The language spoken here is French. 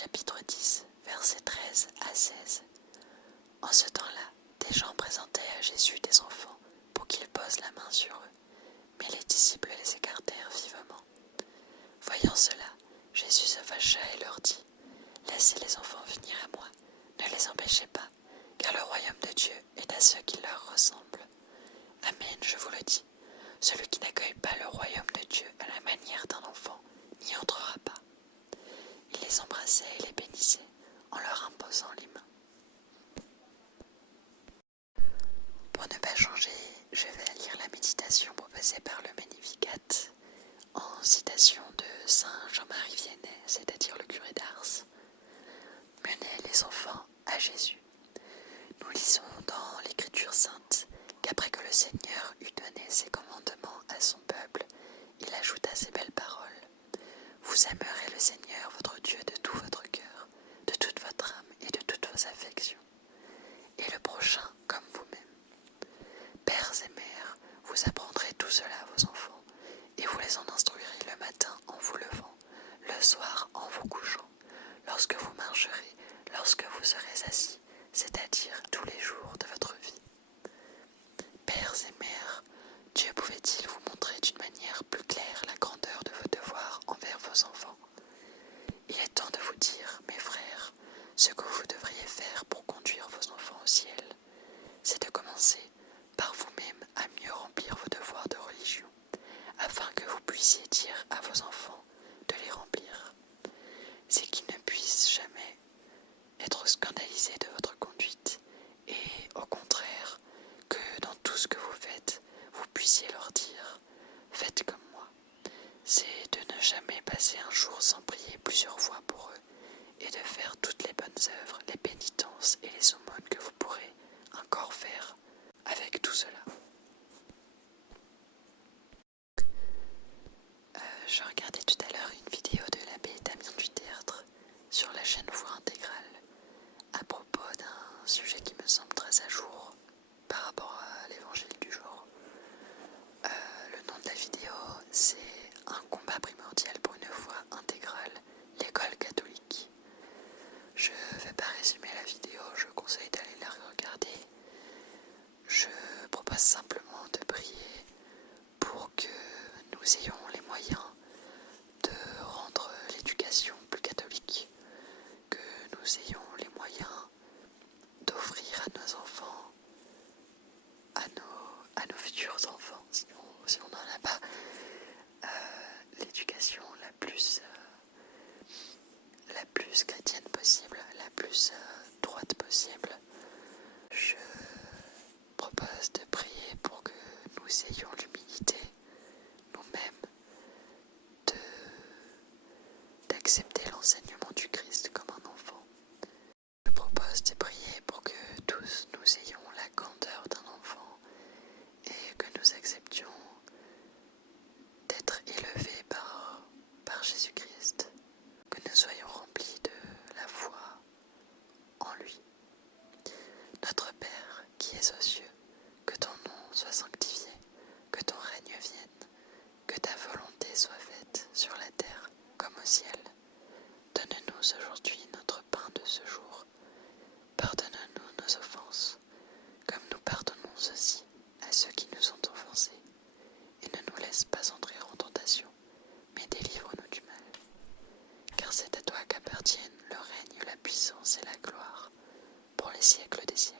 chapitre 10, versets 13 à 16. En ce temps-là, des gens présentaient à Jésus des enfants pour qu'il pose la main sur eux, mais les disciples les écartèrent vivement. Voyant cela, Jésus se fâcha et leur dit : Laissez les enfants venir à moi, ne les empêchez pas, car le royaume de Dieu est à ceux qui leur ressemblent. Amen, je vous le dis, celui qui n'accueille pas le royaume de Dieu à la manière d'un enfant n'y entrera pas. Il les embrassait et les bénissait en leur imposant les mains. Pour ne pas changer, je vais lire la méditation proposée par le Magnificat en citation de saint Jean-Marie Vianney, c'est-à-dire le curé d'Ars. Menez les enfants à Jésus. Nous lisons dans l'Écriture sainte qu'après que le Seigneur eut donné ses commandements à son peuple, il ajouta ces belles paroles. Vous aimerez le Seigneur votre Dieu de tout votre cœur, de toute votre âme et de toutes vos affections, et le prochain comme vous-même. Pères et mères, vous apprendrez tout cela à vos enfants, et vous les en instruirez le matin en vous levant, le soir en vous couchant, lorsque vous marcherez, lorsque vous serez assis, c'est-à-dire tous les jours de votre vie. Pères et mères, Dieu pouvait-il vous montrer d'une manière plus claire la grandeur de vos devoirs envers vos enfants ? Il est temps de vous dire, mes frères, ce que vous devriez faire pour conduire vos enfants au ciel, c'est de commencer par vous-même à mieux remplir vos devoirs de religion, afin que vous puissiez dire à vos enfants de les remplir. C'est qu'ils ne puissent jamais être scandalisés de votre conduite, et au contraire, que dans tout ce que vous faites, vous puissiez leur dire « Faites comme moi ». C'est de ne jamais passer un jour sans prier plusieurs fois pour eux, et de faire toutes les bonnes œuvres, les pénitences et les aumônes que vous pourrez encore faire avec tout cela. Je regardais tout à l'heure une vidéo de l'abbé Damien du Tertre sur la chaîne Voix Intégrale à propos d'un sujet qui me semble très à jour par rapport à l'évangile du jour. Le nom de la vidéo, c'est un combat primordial pour une foi intégrale, l'école catholique. Je ne vais pas résumer la vidéo, je conseille d'aller la regarder. Je propose simplement de prier pour que nous ayons les moyens de rendre l'éducation plus catholique, que nous ayons les moyens d'offrir à nos enfants, à nos futurs enfants, si on n'en a pas, l'éducation la plus chrétienne possible, la plus droite possible. Je propose de prier pour que nous ayons l'humilité nous-mêmes d'accepter l'enseignement du Christ comme un enfant. Je propose de prier pour que tous nous ayons la grandeur d'un enfant et que nous acceptions d'être élevés par Jésus-Christ, que nous soyons remplis de la foi en lui. Notre Père qui es aux cieux, que ton nom soit sanctifié, que ton règne vienne, que ta volonté soit faite sur la terre comme au ciel. Donne-nous aujourd'hui notre pain de ce jour. Pardonne-nous nos offenses, comme nous pardonnons aussi à ceux qui nous ont offensés. Et ne nous laisse pas entrer en tentation, mais délivre-nous du mal. Car c'est à toi qu'appartiennent le règne, la puissance et la gloire, pour les siècles des siècles.